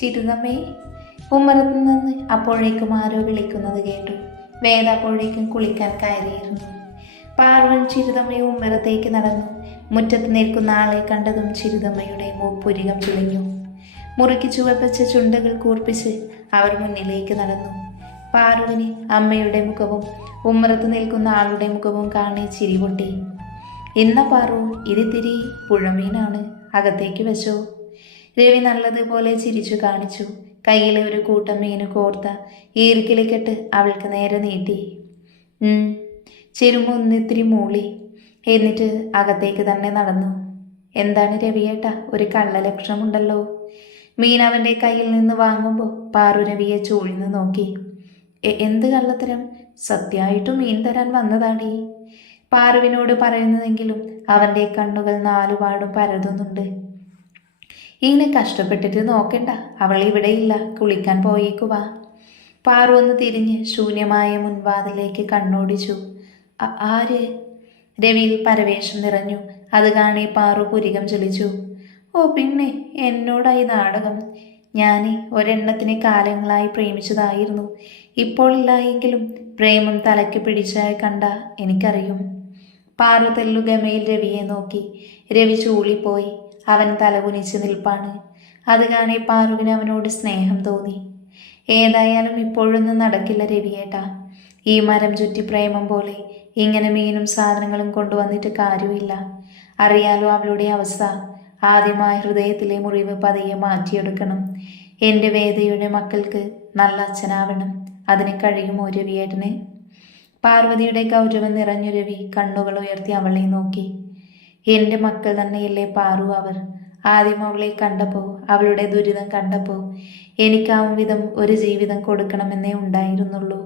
ചിരുതമ്മേ ഉമ്മറത്തു നിന്ന് അപ്പോഴേക്കും ആരോ വിളിക്കുന്നത് കേട്ടു. വേദ അപ്പോഴേക്കും കുളിക്കാൻ കയറിയിരുന്നു. പാർവൻ ചിരുതമ്മയെ ഉമ്മറത്തേക്ക് നടന്നു. മുറ്റത്ത് നിൽക്കുന്ന ആളെ കണ്ടതും ചിരുതമ്മയുടെ മൂപ്പുരികം ചുളിഞ്ഞു. മുറുക്കി ചുവപ്പച്ച ചുണ്ടുകൾ കൂർപ്പിച്ച് അവർ മുന്നിലേക്ക് നടന്നു. പാർവന് അമ്മയുടെ മുഖവും ഉമ്മറത്ത് നിൽക്കുന്ന ആളുടെ മുഖവും കാണി ചിരി പൊട്ടി. ഇന്ന പാറു ഇതിത്തിരി പുഴമീനാണ്. അകത്തേക്ക് വെച്ചോ. രവി നല്ലതുപോലെ ചിരിച്ചു കാണിച്ചു. കയ്യിലെ ഒരു കൂട്ടം മീന് കോർത്ത ഈർക്കിലേക്കിട്ട് അവൾക്ക് നേരെ നീട്ടി. ഉം. ചിരുമ ഒന്നിത്തിരി മൂളി. എന്നിട്ട് അകത്തേക്ക് തന്നെ നടന്നു. എന്താണ് രവിയേട്ട ഒരു കള്ളലക്ഷണമുണ്ടല്ലോ. മീൻ അവന്റെ കയ്യിൽ നിന്ന് വാങ്ങുമ്പോൾ പാറു രവിയെ ചൂഴ്ന്നു നോക്കി. എന്ത് കള്ളത്തരം? സത്യമായിട്ടും മീൻ തരാൻ വന്നതാണീ. പാറുവിനോട് പറയുന്നതെങ്കിലും അവന്റെ കണ്ണുകൾ നാലുപാടും പരതുന്നുണ്ട്. ഇങ്ങനെ കഷ്ടപ്പെട്ടിട്ട് നോക്കണ്ട. അവൾ ഇവിടെയില്ല കുളിക്കാൻ പോയേക്കുവാ പാറു ഒന്ന് തിരിഞ്ഞ് ശൂന്യമായ മുൻവാതിലേക്ക് കണ്ണോടിച്ചു. "അ- ആര്? രവിയിൽ പരവേശം നിറഞ്ഞു. അത് കാണി പാറു പുരികം ചൊലിച്ചു ഓ പിന്നെ എന്നോടായി നാടകം. ഞാൻ ഒരെണ്ണത്തിനെ കാലങ്ങളായി പ്രേമിച്ചതായിരുന്നു. ഇപ്പോൾ ഇല്ലായെങ്കിലും പ്രേമം തലയ്ക്ക് പിടിച്ചായി കണ്ട എനിക്കറിയും. പാറു തെല്ലുഗമയിൽ രവിയെ നോക്കി. രവി ചൂളിപ്പോയി. അവൻ തലകുനിച്ച് നിൽപ്പാണ്. അത് കാണി പാറുവിന് അവനോട് സ്നേഹം തോന്നി. ഏതായാലും ഇപ്പോഴൊന്നും നടക്കില്ല രവിയേട്ടാ. ഈ മരം ചുറ്റി പ്രേമം പോലെ ഇങ്ങനെ മീനും സാധനങ്ങളും കൊണ്ടുവന്നിട്ട് കാര്യമില്ല. അറിയാലോ അവളുടെ അവസ്ഥ. ആദ്യമായി ഹൃദയത്തിലെ മുറിവ് പതിയെ മാറ്റിയെടുക്കണം. എന്റെ വേദയുടെ മക്കൾക്ക് നല്ല അച്ഛനാവണം. അതിന് കഴിയുമോ രവിയേട്ടന്? പാർവതിയുടെ ഗൗരവം നിറഞ്ഞു രവി കണ്ണുകൾ ഉയർത്തി അവളെ നോക്കി. എന്റെ മക്കൾ തന്നെയല്ലേ പാറു അവർ. ആദ്യം അവളെ കണ്ടപ്പോൾ അവളുടെ ദുരിതം കണ്ടപ്പോൾ എനിക്കാവും വിധം ഒരു ജീവിതം കൊടുക്കണമെന്നേ ഉണ്ടായിരുന്നുള്ളൂ.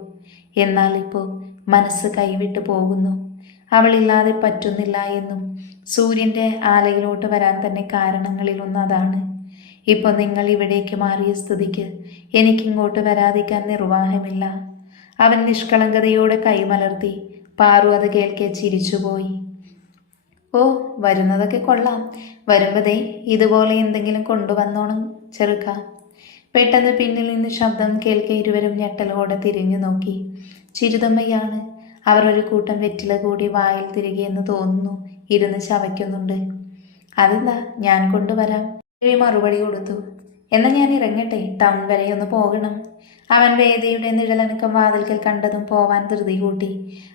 എന്നാൽ ഇപ്പോൾ മനസ്സ് കൈവിട്ടു പോകുന്നു. അവളില്ലാതെ പറ്റുന്നില്ല എന്നും സൂര്യന്റെ ആലയിലോട്ട് വരാൻ തന്നെ കാരണങ്ങളിലൊന്ന് അതാണ്. ഇപ്പോൾ നിങ്ങൾ ഇവിടേക്ക് മാറിയ സ്ഥിതിക്ക് എനിക്കിങ്ങോട്ട് വരാതിക്കാൻ നിർവാഹമില്ല. അവൻ നിഷ്കളങ്കതയോടെ കൈമലർത്തി പാറു അത് കേൾക്കെ ചിരിച്ചുപോയി. ഓ വരുന്നതൊക്കെ കൊള്ളാം. വരുമ്പതേ ഇതുപോലെ എന്തെങ്കിലും കൊണ്ടുവന്നോണം ചെറുക്ക. പെട്ടെന്ന് പിന്നിൽ നിന്ന് ശബ്ദം കേൾക്കെ ഇരുവരും ഞെട്ടലോടെ തിരിഞ്ഞു നോക്കി. ചിരുതമ്മയാണ്. അവർ ഒരു കൂട്ടം വെറ്റില കൂടി വായിൽ തിരികെയെന്ന് തോന്നുന്നു ഇരുന്ന് ചവയ്ക്കുന്നുണ്ട് അതെന്താ? ഞാൻ കൊണ്ടുവരാം. മറുപടി കൊടുത്തു. എന്നാൽ ഞാൻ ഇറങ്ങട്ടെ? ടൗൺ വരെ ഒന്ന് പോകണം. അവൻ വേദയുടെ നിഴലനക്കം വാതിൽക്കൽ കണ്ടതും പോവാൻ ധൃതി കൂട്ടി.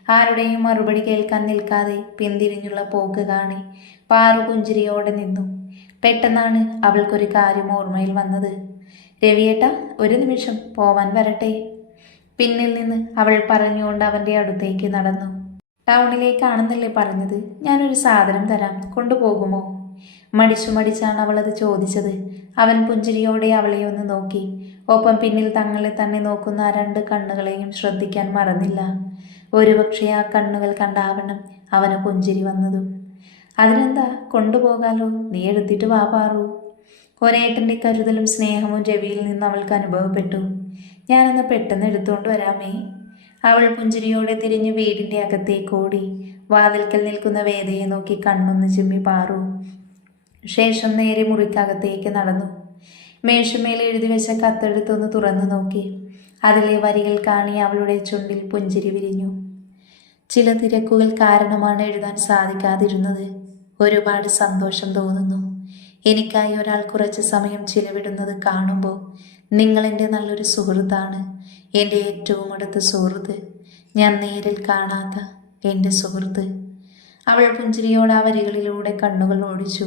ആരുടെയും മറുപടി കേൾക്കാൻ നിൽക്കാതെ പിന്തിരിഞ്ഞുള്ള പോക്ക് കാണി. പാറു പുഞ്ചിരിയോടെ നിന്നു. പെട്ടെന്നാണ് അവൾക്കൊരു കാര്യം ഓർമ്മയിൽ വന്നത്. രവിയേട്ട ഒരു നിമിഷം പോവാൻ വരട്ടെ. പിന്നിൽ നിന്ന് അവൾ പറഞ്ഞുകൊണ്ട് അവന്റെ അടുത്തേക്ക് നടന്നു. ടൗണിലേക്കാണെന്നല്ലേ പറഞ്ഞത്? ഞാനൊരു സാധനം തരാം. കൊണ്ടുപോകുമോ? മടിച്ചു മടിച്ചാണ് അവളത് ചോദിച്ചത്. അവൻ പുഞ്ചിരിയോടെ അവളെ ഒന്ന് നോക്കി. ഒപ്പം പിന്നിൽ തങ്ങളെ തന്നെ നോക്കുന്ന ആ രണ്ട് കണ്ണുകളെയും ശ്രദ്ധിക്കാൻ മറന്നില്ല. ഒരുപക്ഷെ ആ കണ്ണുകൾ കണ്ടാവണം അവന് പുഞ്ചിരി വന്നതും. അതിനെന്താ? കൊണ്ടുപോകാലോ? നീ എടുത്തിട്ട് വാ പാറു. ഒരേട്ടന്റെ കരുതലും സ്നേഹവും രവിയിൽ നിന്ന് അവൾക്ക് അനുഭവപ്പെട്ടു. ഞാനൊന്ന് പെട്ടെന്ന് എടുത്തുകൊണ്ട് വരാമേ. അവൾ പുഞ്ചിരിയോടെ തിരിഞ്ഞ് വീടിന്റെ അകത്തേക്ക് ഓടി. വാതിൽക്കൽ നിൽക്കുന്ന വേദയെ നോക്കി കണ്ണൊന്ന് ചിമ്മി പാറു. ശേഷം നേരെ മുറിക്കകത്തേക്ക് നടന്നു. മേശമേൽ എഴുതി വെച്ച കത്തെടുത്തൊന്ന് തുറന്നു നോക്കി. അതിലെ വരികൾ കാണി അവളുടെ ചുണ്ടിൽ പുഞ്ചിരി വിരിഞ്ഞു. ചില തിരക്കുകൾ കാരണമാണ് എഴുതാൻ സാധിക്കാതിരുന്നത്. ഒരുപാട് സന്തോഷം തോന്നുന്നു. എനിക്കായി ഒരാൾ കുറച്ച് സമയം ചിലവിടുന്നത് കാണുമ്പോൾ നിങ്ങളെന്റെ നല്ലൊരു സുഹൃത്താണ്. എന്റെ ഏറ്റവും അടുത്ത സുഹൃത്ത്. ഞാൻ നേരിൽ കാണാത്ത എന്റെ സുഹൃത്ത്. അവൾ പുഞ്ചിരിയോട് ആ വരികളിലൂടെ കണ്ണുകൾ ഓടിച്ചു.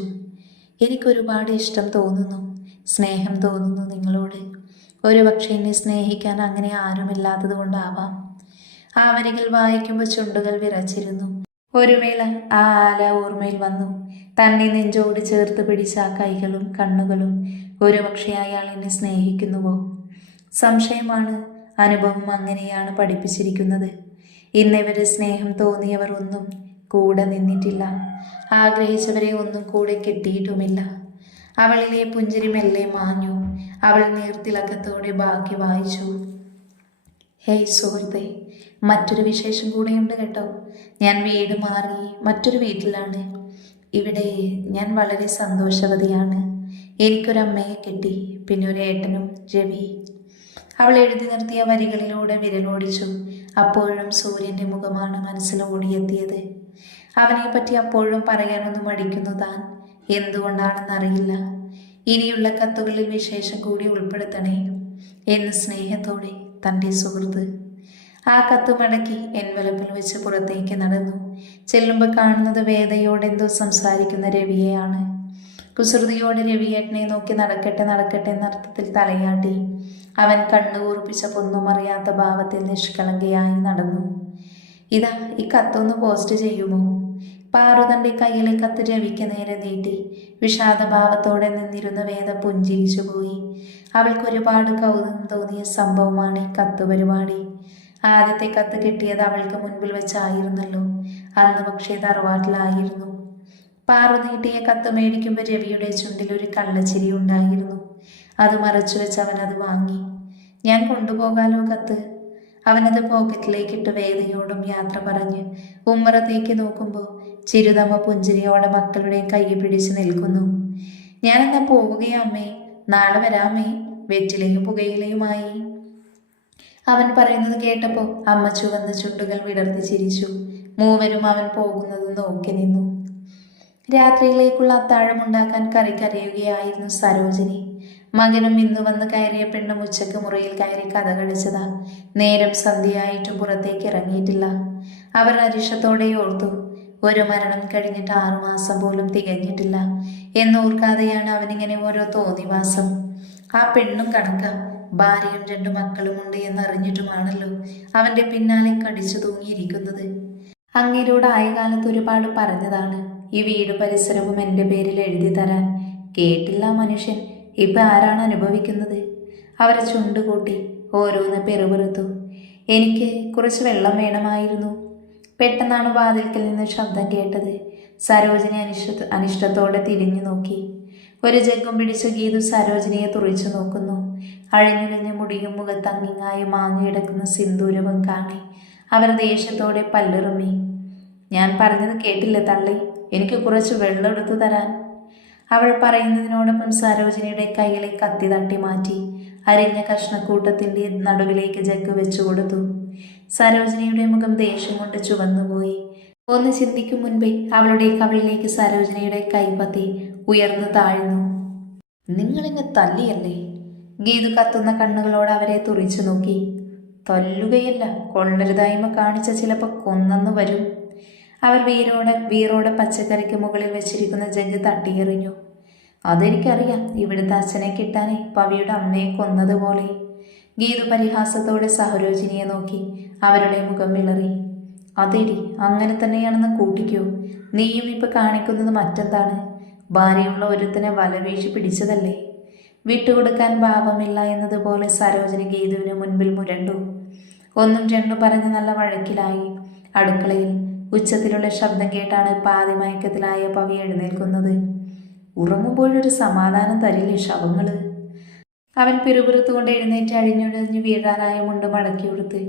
എനിക്കൊരുപാട് ഇഷ്ടം തോന്നുന്നു. സ്നേഹം തോന്നുന്നു നിങ്ങളോട്. ഒരു പക്ഷേ എന്നെ സ്നേഹിക്കാൻ അങ്ങനെ ആരുമില്ലാത്തത് കൊണ്ടാവാം. ആ വരികൾ വായിക്കുമ്പോൾ ചുണ്ടുകൾ വിറച്ചിരുന്നു. ഒരു വേള ആ ആല ഓർമ്മയിൽ വന്നു. തന്നെ നെഞ്ചോട് ചേർത്ത് പിടിച്ച ആ കൈകളും കണ്ണുകളും ഒരുപക്ഷെ അയാൾ എന്നെ സ്നേഹിക്കുന്നുവോ? സംശയമാണ് അനുഭവം അങ്ങനെയാണ് പഠിപ്പിച്ചിരിക്കുന്നത്. ഇന്നിവരെ സ്നേഹം തോന്നിയവർ ഒന്നും കൂടെ നിന്നിട്ടില്ല. ആഗ്രഹിച്ചവരെ ഒന്നും കൂടെ കിട്ടിയിട്ടുമില്ല. അവളിലെ പുഞ്ചിരി മെല്ലെ മാഞ്ഞു. അവൾ നീർത്തിളക്കത്തോടെ ബാക്കി വായിച്ചു. ഹേയ് സുഹൃത്തെ മറ്റൊരു വിശേഷം കൂടെയുണ്ട് കേട്ടോ. ഞാൻ വീട് മാറി മറ്റൊരു വീട്ടിലാണ്. ഇവിടെ ഞാൻ വളരെ സന്തോഷവതിയാണ്. എനിക്കൊരമ്മയെ കിട്ടി പിന്നെ ഒരു ഏട്ടനും രവി. അവൾ എഴുതി നിർത്തിയ വരികളിലൂടെ വിരലോടിച്ചു. അപ്പോഴും സൂര്യന്റെ മുഖമാണ് മനസ്സിൽ ഓടിയെത്തിയത് അവനെ പറ്റി അപ്പോഴും പറയാനൊന്നും മടിക്കുന്നു താൻ. എന്തുകൊണ്ടാണെന്നറിയില്ല. ഇനിയുള്ള കത്തുകളിൽ വിശേഷം കൂടി ഉൾപ്പെടുത്തണേ. എന്ന് സ്നേഹത്തോടെ തന്റെ സുഹൃത്ത് ആ കത്ത് മടക്കി എൻവലപ്പിൽ വെച്ച് പുറത്തേക്ക് നടന്നു. ചെല്ലുമ്പോൾ കാണുന്നത് വേദയോടെന്തോ സംസാരിക്കുന്ന രവിയെയാണ്. കുസൃതിയോടെ രവിയേട്ടനെ നോക്കി നടക്കട്ടെ നടക്കട്ടെ എന്നർത്ഥത്തിൽ തലയാട്ടി അവൻ കണ്ണു കൂർപ്പിച്ച പൊന്നും അറിയാത്ത ഭാവത്തിൽ നിഷ്കളങ്കയായി നടന്നു. ഇതാ ഈ കത്തൊന്ന് പോസ്റ്റ് ചെയ്യുമോ? പാറു തന്റെ കയ്യിലെ കത്ത് രവിക്ക് നേരെ നീട്ടി. വിഷാദഭാവത്തോടെ നിന്നിരുന്ന വേദ പുഞ്ചിരിച്ചു പോയി. അവൾക്ക് ഒരുപാട് കൗതുകം തോന്നിയ സംഭവമാണ് ഈ കത്ത് പരിപാടി. ആദ്യത്തെ കത്ത് കിട്ടിയത് അവൾക്ക് മുൻപിൽ വെച്ചായിരുന്നല്ലോ. അന്ന് പക്ഷേ തറവാട്ടിലായിരുന്നു. പാറു നീട്ടിയ കത്ത് മേടിക്കുമ്പോൾ രവിയുടെ ചുണ്ടിൽ ഒരു കള്ളച്ചിരി ഉണ്ടായിരുന്നു. അത് മറച്ചു വെച്ച് അവൻ അത് വാങ്ങി. ഞാൻ കൊണ്ടുപോകാലോ കത്ത്? അവനത് പോക്കറ്റിലേക്കിട്ട് വേദനയോടും യാത്ര പറഞ്ഞ് ഉമ്മറത്തേക്ക് നോക്കുമ്പോൾ ചിരുതമ്മ പുഞ്ചിരിയോടെ മക്കളുടെ കൈ പിടിച്ച് നിൽക്കുന്നു. ഞാനെന്നാ പോവുകയാ അമ്മേ? നാളെ വരാമേ? വെറ്റിലയും പുകയിലയുമായി. അവൻ പറയുന്നത് കേട്ടപ്പോൾ അമ്മ ചുവന്ന ചുണ്ടുകൾ വിടർത്തി ചിരിച്ചു. മൂവരും അവൻ പോകുന്നത് നോക്കി നിന്നു. രാത്രിയിലേക്കുള്ള അത്താഴം ഉണ്ടാക്കാൻ കറി കരയുകയായിരുന്നു സരോജിനി. മകനും ഇന്ന് വന്ന് കയറിയ പെണ്ണും ഉച്ചയ്ക്ക് മുറിയിൽ കയറി കഥ കളിച്ചതാ നേരം സന്ധ്യയായിട്ടും പുറത്തേക്ക് ഇറങ്ങിയിട്ടില്ല. അവർ അരിഷത്തോടെ ഓർത്തു ഒരു മരണം കഴിഞ്ഞിട്ട് ആറുമാസം പോലും തികഞ്ഞിട്ടില്ല. എന്നോർക്കാതെയാണ് അവനിങ്ങനെ ഓരോ തോന്നിവാസം. ആ പെണ്ണും കണക്കാം ഭാര്യയും രണ്ടു മക്കളുമുണ്ട് എന്നറിഞ്ഞിട്ടുമാണല്ലോ അവന്റെ പിന്നാലെ കടിച്ചു തൂങ്ങിയിരിക്കുന്നത്. അങ്ങേരോട് ആയ കാലത്ത് ഒരുപാട് പറഞ്ഞതാണ് ഈ വീട് പരിസരവും എന്റെ പേരിൽ എഴുതി തരാൻ. കേട്ടില്ല മനുഷ്യൻ. ഇപ്പൊ ആരാണ് അനുഭവിക്കുന്നത്? അവരെ ചുണ്ടുകൂട്ടി ഓരോന്ന് പെറുപെറുത്തു. എനിക്ക് കുറച്ച് വെള്ളം വേണമായിരുന്നു. പെട്ടെന്നാണ് വാതിൽക്കൽ നിന്ന് ശബ്ദം കേട്ടത്. സരോജിനി അനിഷ്ട അനിഷ്ടത്തോടെ തിരിഞ്ഞു നോക്കി. ഒരു ജഗ്ഗം പിടിച്ച ഗീതു സരോജിനിയെ തുറിച്ചു നോക്കുന്നു. അഴിഞ്ഞുലഞ്ഞ മുടിയും മുഖത്തങ്ങിങ്ങായി മാങ്ങിയിടക്കുന്ന സിന്ദൂരവും കാണി അവർ ദേഷ്യത്തോടെ പല്ലിറുമ്മി. ഞാൻ പറഞ്ഞത് കേട്ടില്ല തള്ളി? എനിക്ക് കുറച്ച് വെള്ളം എടുത്തു തരാൻ. അവൾ പറയുന്നതിനോടൊപ്പം സരോജിനിയുടെ കയ്യിലെ കത്തി തട്ടി മാറ്റി അരിഞ്ഞ കഷ്ണക്കൂട്ടത്തിന്റെ നടുവിലേക്ക് ജഗ് വെച്ചു കൊടുത്തു. സരോജിനിയുടെ മുഖം ദേഷ്യം കൊണ്ട് ചുവന്നുപോയി. ഒന്ന് ചിന്തിക്കും മുൻപേ അവളുടെ കവിളിലേക്ക് സരോജിനിയുടെ കൈപ്പത്തി ഉയർന്നു താഴ്ന്നു. നിങ്ങളിങ്ങ് തല്ലിയല്ലേ? ഗീതു കത്തുന്ന കണ്ണുകളോട് അവരെ തുറിച്ചു നോക്കി. തല്ലുകയല്ല കൊള്ളരുതായ്മ കാണിച്ച ചിലപ്പോൾ കൊന്നെന്ന് വരും. അവർ വീരോട് വീറോടെ പച്ചക്കറിക്ക് മുകളിൽ വെച്ചിരിക്കുന്ന ജഗ് തട്ടിയെറിഞ്ഞു. അതെനിക്കറിയാം ഇവിടുത്തെ അച്ഛനെ കിട്ടാനേ പവിയുടെ അമ്മയെ കൊന്നതുപോലെ ഗീതു പരിഹാസത്തോടെ സഹരോജിനിയെ നോക്കി അവരുടെ മുഖം വിളറി. അതെടി അങ്ങനെ തന്നെയാണെന്ന് കൂട്ടിക്കോ. നീയും ഇപ്പൊ കാണിക്കുന്നത് മറ്റെന്താണ്? ഭാര്യയുള്ള ഒരുത്തനെ വലവീഴ്ച പിടിച്ചതല്ലേ? വിട്ടുകൊടുക്കാൻ ഭാവമില്ല എന്നതുപോലെ സരോജിനി ഗീതുവിന് മുൻപിൽ മുരണ്ടു. ഒന്നും രണ്ടും പറഞ്ഞ് നല്ല വഴക്കിലായി. അടുക്കളയിൽ ഉച്ചത്തിലുള്ള ശബ്ദം കേട്ടാണ് പാതി മയക്കത്തിലായ പവി എഴുന്നേൽക്കുന്നത്. ഉറങ്ങുമ്പോഴൊരു സമാധാനം തരില്ലേ ശവങ്ങൾ? അവൻ പിറുപിറുത്തുകൊണ്ട് എഴുന്നേറ്റ് അഴിഞ്ഞൊഴിഞ്ഞ് വീഴാനായ മുണ്ട് മടക്കി കൊടുത്ത്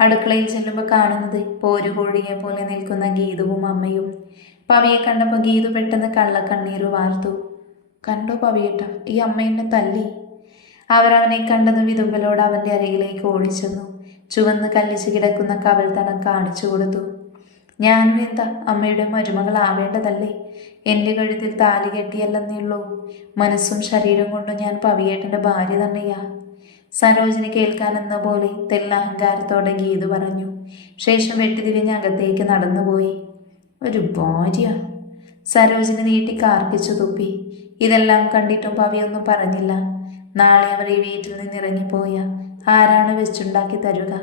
അടുക്കളയിൽ ചെല്ലുമ്പോൾ കാണുന്നത് പോരുകോഴിയെ പോലെ നിൽക്കുന്ന ഗീതുവും അമ്മയും. പവിയെ കണ്ടപ്പോൾ ഗീതു പെട്ടെന്ന് കള്ളക്കണ്ണീര് വാർത്തു. കണ്ടോ പവിയേട്ട ഈ അമ്മ എന്നെ തല്ലി. അവരവനെ കണ്ടതും വിതുമ്പലോട് അവന്റെ അരയിലേക്ക് ഓടിച്ചെന്നു. ചുവന്ന് കല്ലിച്ച് കിടക്കുന്ന കവൽ തടം കാണിച്ചു കൊടുത്തു. ഞാനും എന്താ അമ്മയുടെ മരുമകളാവേണ്ടതല്ലേ? എന്റെ കഴുത്തിൽ താലി കെട്ടിയല്ലെന്നേ ഉള്ളൂ മനസ്സും ശരീരം കൊണ്ടും ഞാൻ പവിയേട്ടന്റെ ഭാര്യ തന്നെയാ. സരോജിനി കേൾക്കാനെന്ന പോലെ തെല്ലഹങ്കാരത്തോടെ ഗീതു പറഞ്ഞു. ശേഷം വെട്ടിതിരിഞ്ഞ് അകത്തേക്ക് നടന്നുപോയി. ഒരു ഭാര്യ. സരോജിനി നീട്ടി കാർപ്പിച്ചു തുപ്പി. ഇതെല്ലാം കണ്ടിട്ടും പവിയൊന്നും പറഞ്ഞില്ല. നാളെ അവർ ഈ വീട്ടിൽ നിന്ന് ഇറങ്ങിപ്പോയ ആരാണ് വെച്ചുണ്ടാക്കി തരുക?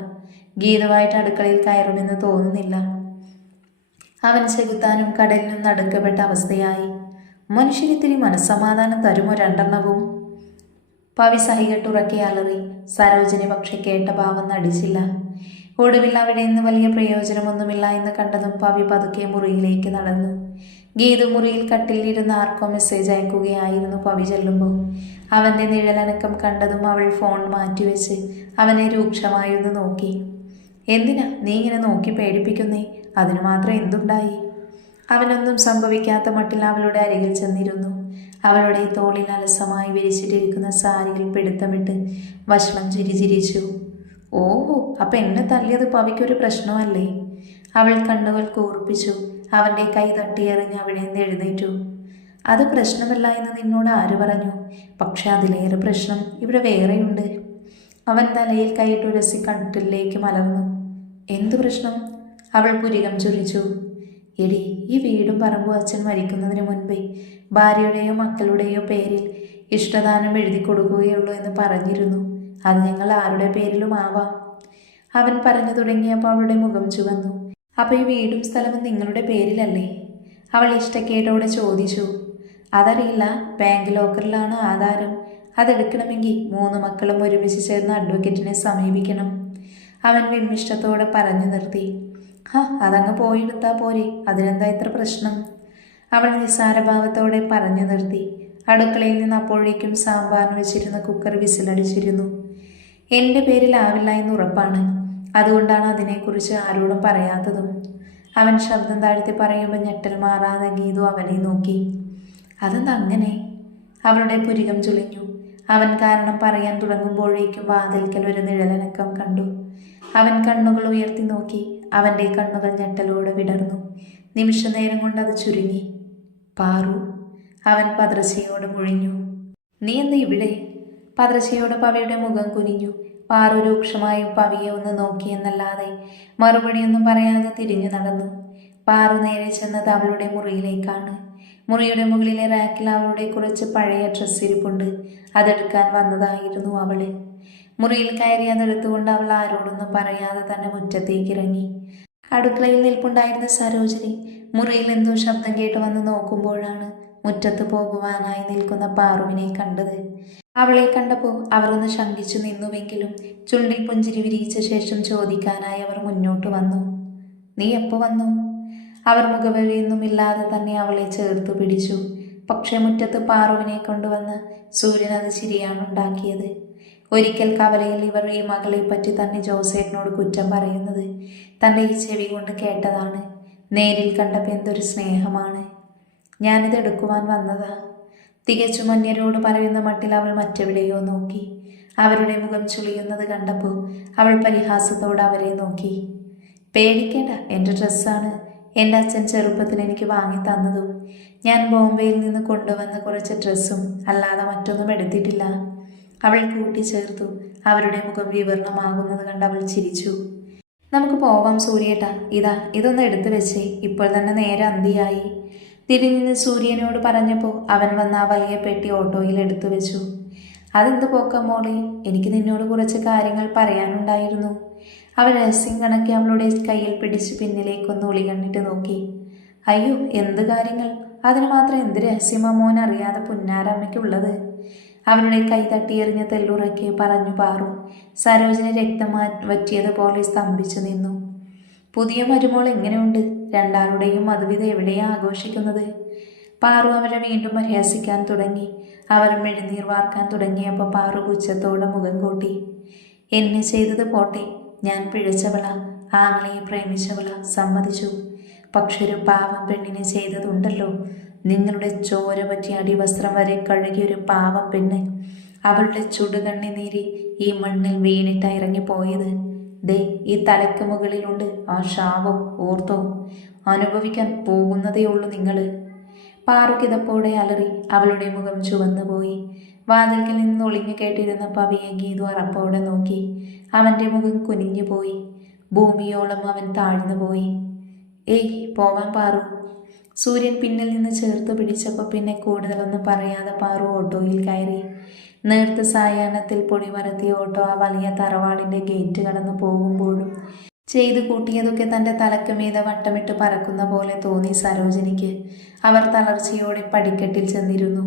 ഗീതമായിട്ട് അടുക്കളയിൽ കയറുമെന്ന് തോന്നുന്നില്ല. അവൻ ചെകുത്താനും കടലിനും നടുക്കപ്പെട്ട അവസ്ഥയായി. മനുഷ്യനിത്തിരി മനസ്സമാധാനം തരുമോ രണ്ടെണ്ണവും? പവി സഹികെട്ടുറക്കി അലറി സരോജിനി പക്ഷെ കേട്ട ഭാവം നടിച്ചില്ല. ഒടുവിൽ അവിടെ നിന്ന് വലിയ പ്രയോജനമൊന്നുമില്ല എന്ന് കണ്ടതും പവി പതുക്കെ മുറിയിലേക്ക് നടന്നു. ഗീതു മുറിയിൽ കട്ടിലിരുന്ന് ആർക്കോ മെസ്സേജ് അയക്കുകയായിരുന്നു പവി ചെല്ലുമ്പോൾ. അവന്റെ നിഴലനക്കം കണ്ടതും അവൾ ഫോൺ മാറ്റിവെച്ച് അവനെ രൂക്ഷമായി ഒന്ന് നോക്കി. എന്തിനാ നീ ഇങ്ങനെ നോക്കി പേടിപ്പിക്കുന്നേ? അതിനു മാത്രം എന്തുണ്ടായി? അവനൊന്നും സംഭവിക്കാത്ത മട്ടിൽ അവളുടെ അരികിൽ ചെന്നിരുന്നു. അവളുടെ തോളിൽ അലസമായി വിരിച്ചിട്ടിരിക്കുന്ന സാരിയിൽ പിടുത്തമിട്ട് വഷളം ചിരി ചിരിച്ചു. ഓ അപ്പൊ എന്നെ തല്ലിയത് പവിക്കൊരു പ്രശ്നമല്ലേ? അവൾ കണ്ണുകൾ കൂർപ്പിച്ചു. അവന്റെ കൈ തട്ടിയെറിഞ്ഞ് അവിടെ നിന്ന് എഴുന്നേറ്റു. അത് പ്രശ്നമല്ല എന്ന് നിന്നോട് ആര് പറഞ്ഞു? പക്ഷെ അതിലേറെ പ്രശ്നം ഇവിടെ വേറെയുണ്ട്. അവൻ തലയിൽ കൈയിട്ടുരസി കട്ടിലേക്ക് മലർന്നു. എന്തു പ്രശ്നം? അവൾ പുരികം ചൊരിച്ചു. എടി ഈ വീടും പറമ്പും അച്ഛൻ മരിക്കുന്നതിന് മുൻപേ ഭാര്യയുടെയോ മക്കളുടെയോ പേരിൽ ഇഷ്ടദാനം എഴുതി കൊടുക്കുകയുള്ളൂ എന്ന് പറഞ്ഞിരുന്നു. അത് ഞങ്ങൾ ആരുടെ പേരിലും ആവാം. അവൻ പറഞ്ഞു തുടങ്ങിയപ്പോൾ അവളുടെ മുഖം ചുവന്നു. അപ്പോൾ ഈ വീടും സ്ഥലവും നിങ്ങളുടെ പേരിലല്ലേ? അവൾ ഇഷ്ടക്കേട്ടോടെ ചോദിച്ചു. അതറിയില്ല ബാങ്ക് ലോക്കറിലാണ് ആധാരം. അതെടുക്കണമെങ്കിൽ മൂന്ന് മക്കളും ഒരുമിച്ച് ചേർന്ന് അഡ്വക്കേറ്റിനെ സമീപിക്കണം. അവൻ വിമിഷ്ടത്തോടെ പറഞ്ഞു നിർത്തി. ഹാ അതങ്ങ് പോയെടുത്താൽ പോരെ. അതിനെന്താ ഇത്ര പ്രശ്നം? അവൾ നിസ്സാരഭാവത്തോടെ പറഞ്ഞു നിർത്തി. അടുക്കളയിൽ നിന്ന് അപ്പോഴേക്കും സാമ്പാറിന് വെച്ചിരുന്ന കുക്കർ വിസിലടിച്ചിരുന്നു. എന്റെ പേരിൽ ആവില്ല എന്ന് ഉറപ്പാണ്. അതുകൊണ്ടാണ് അതിനെക്കുറിച്ച് ആരോടും പറയാത്തതും. അവൻ ശബ്ദം താഴ്ത്തി പറയുമ്പോൾ ഞെട്ടൽ മാറാതെ ഗീതു അവനെ നോക്കി. അതെന്താ അങ്ങനെ? അവളുടെ പുരികം ചുളിഞ്ഞു. അവൻ കാരണം പറയാൻ തുടങ്ങുമ്പോഴേക്കും വാതിൽക്കൽ ഒരു നിഴലനക്കം കണ്ടു. അവൻ കണ്ണുകൾ ഉയർത്തി നോക്കി. അവന്റെ കണ്ണുകൾ ഞെട്ടലോടെ വിടർന്നു. നിമിഷനേരം കൊണ്ട് അത് ചുരുങ്ങി. പാറു അവൻ പദ്രശയോട് മുഴിഞ്ഞു. നീ എന്ന് ഇവിടെ? പദ്രശയോട് പവയുടെ മുഖം കുനിഞ്ഞു. പാറു രൂക്ഷമായും പവിയെ ഒന്ന് നോക്കിയെന്നല്ലാതെ മറുപടിയൊന്നും പറയാതെ തിരിഞ്ഞു നടന്നു. പാറു നേരെ ചെന്നത് അവളുടെ മുറിയിലേക്കാണ്. മുറിയുടെ മുകളിലെ റാക്കിൽ അവളുടെ കുറച്ച് പഴയ ഡ്രസ്സ് ഇരിപ്പുണ്ട് അതെടുക്കാൻ വന്നതായിരുന്നു അവൾ. മുറിയിൽ കയറി അതെടുത്തുകൊണ്ട് അവൾ ആരോടൊന്നും പറയാതെ തന്നെ മുറ്റത്തേക്ക് ഇറങ്ങി. അടുക്കളയിൽ നിൽപ്പുണ്ടായിരുന്ന സരോജിനി മുറിയിൽ എന്തോ ശബ്ദം കേട്ട് വന്ന് നോക്കുമ്പോഴാണ് മുറ്റത്ത് പോകുവാനായി നിൽക്കുന്ന പാറുവിനെ കണ്ടത്. അവളെ കണ്ടപ്പോൾ അവർ ഒന്ന് ശങ്കിച്ചു നിന്നുവെങ്കിലും ചുണ്ടിൽ പുഞ്ചിരി വിരിയിച്ച ശേഷം ചോദിക്കാനായി അവർ മുന്നോട്ട് വന്നു. നീ എപ്പോ വന്നു? അവർ മുഖവരിയൊന്നുമില്ലാതെ തന്നെ അവളെ ചേർത്ത് പിടിച്ചു. പക്ഷെ മുറ്റത്ത് പാറുവിനെ കൊണ്ടുവന്ന് സൂര്യൻ അത് ചിരിയാണ് ഉണ്ടാക്കിയത്. ഒരിക്കൽ കവലയിൽ ഇവർ ഈ മകളെ പറ്റി തന്നെ ജോസേട്ടനോട് കുറ്റം പറയുന്നത് തന്റെ ഈ ചെവി കൊണ്ട് കേട്ടതാണ്. നേരിൽ കണ്ടപ്പോൾ എന്തൊരു സ്നേഹമാണ്. ഞാനിത് എടുക്കുവാൻ വന്നതാ. തികച്ചും മന്യരോട് പറയുന്ന മട്ടിൽ അവൾ മറ്റെവിടെയോ നോക്കി. അവരുടെ മുഖം ചുളിയുന്നത് കണ്ടപ്പോൾ അവൾ പരിഹാസത്തോടെ അവരെ നോക്കി. പേടിക്കേണ്ട എന്റെ ഡ്രസ്സാണ്. എന്റെ അച്ഛൻ ചെറുപ്പത്തിൽ എനിക്ക് വാങ്ങി തന്നതും. ഞാൻ ബോംബെയിൽ നിന്ന് കൊണ്ടുവന്ന കുറച്ച് ഡ്രസ്സും അല്ലാതെ മറ്റൊന്നും എടുത്തിട്ടില്ല. അവൾ കൂട്ടിച്ചേർത്തു. അവരുടെ മുഖം വിവരണമാകുന്നത് കണ്ട് അവൾ ചിരിച്ചു. നമുക്ക് പോവാം സൂര്യേട്ടാ. ഇതാ ഇതൊന്ന് എടുത്തു വെച്ചേ. ഇപ്പോൾ തന്നെ നേരെ അന്തിയായി. തിരിഞ്ഞ് സൂര്യനോട് പറഞ്ഞപ്പോൾ അവൻ വന്ന ആ വലിയ പെട്ടി ഓട്ടോയിൽ എടുത്തു വെച്ചു. അതെന്ത് പോക്ക മോളെ? എനിക്ക് നിന്നോട് കുറച്ച് കാര്യങ്ങൾ പറയാനുണ്ടായിരുന്നു. അവൾ രഹസ്യം കണക്കി അവളുടെ കയ്യിൽ പിടിച്ച് പിന്നിലേക്കൊന്ന് ഒളി കണ്ടിട്ട് നോക്കി. അയ്യോ എന്ത് കാര്യങ്ങൾ? അതിന് മാത്രം എന്ത് രഹസ്യമാ മോൻ അറിയാതെ പുന്നാരമ്മയ്ക്കുള്ളത്? അവളുടെ കൈ തട്ടിയെറിഞ്ഞ തെല്ലുറക്കി പറഞ്ഞു പാറു. സരോജിനി രക്തം മാ- വറ്റിയതുപോലെ സ്തംഭിച്ചു നിന്നു. പുതിയ മരുമോൾ എങ്ങനെയുണ്ട്? രണ്ടാളുടെയും മധുവിത എവിടെയാ ആഘോഷിക്കുന്നത്? പാറു അവരെ വീണ്ടും പരിഹസിക്കാൻ തുടങ്ങി. അവരും മെഴുന്നീർ വാർക്കാൻ തുടങ്ങിയപ്പോൾ പാറു പുച്ഛത്തോടെ മുഖം കൂട്ടി. എന്നെ ചെയ്തത് പോട്ടെ. ഞാൻ പിഴച്ചവള. ആങ്ങളെ പ്രേമിച്ചവള. സമ്മതിച്ചു. പക്ഷെ ഒരു പാവം പെണ്ണിനെ ചെയ്തതുണ്ടല്ലോ. നിങ്ങളുടെ ചോര പറ്റി അടിവസ്ത്രം വരെ കഴുകിയ ഒരു പാവം പെണ്ണ് അവളുടെ ചുടുകണ്ണി നീരി ഈ മണ്ണിൽ വീണിട്ട ഇറങ്ങിപ്പോയത്. ദേ ഈ തലയ്ക്ക് മുകളിലുണ്ട് ആ ശാപം ഓർത്തോ അനുഭവിക്കാൻ പോകുന്നതേ ഉള്ളൂ നിങ്ങൾ പാറുക്കിതപ്പോടെ അലറി അവളുടെ മുഖം ചുവന്നുപോയി വാതിൽക്കിൽ നിന്ന് ഒളിഞ്ഞു കേട്ടിരുന്ന പവിയെ ഗീതു അറപ്പോടെ നോക്കി. അവന്റെ മുഖം കുനിഞ്ഞു പോയി. ഭൂമിയോളം അവൻ താഴ്ന്നു പോയി. ഏയ് പോവാൻ പാറു. സൂര്യൻ പിന്നിൽ നിന്ന് ചേർത്ത് പിടിച്ചപ്പോൾ പിന്നെ കൂടുതലൊന്നും പറയാതെ പാറു ഓട്ടോയിൽ കയറി. നേർത്ത സായാഹ്നത്തിൽ പൊടിമരത്തിയ ഓട്ടോ ആ വലിയ തറവാടിന്റെ ഗേറ്റ് കടന്നു പോകുമ്പോഴും ചെയ്തു കൂട്ടിയതൊക്കെ തന്റെ തലക്ക് മീതെ വട്ടമിട്ട് പറക്കുന്ന പോലെ തോന്നി സരോജിനിക്ക്. അവർ തളർച്ചയോടെ പടിക്കെട്ടിൽ ചെന്നിരുന്നു.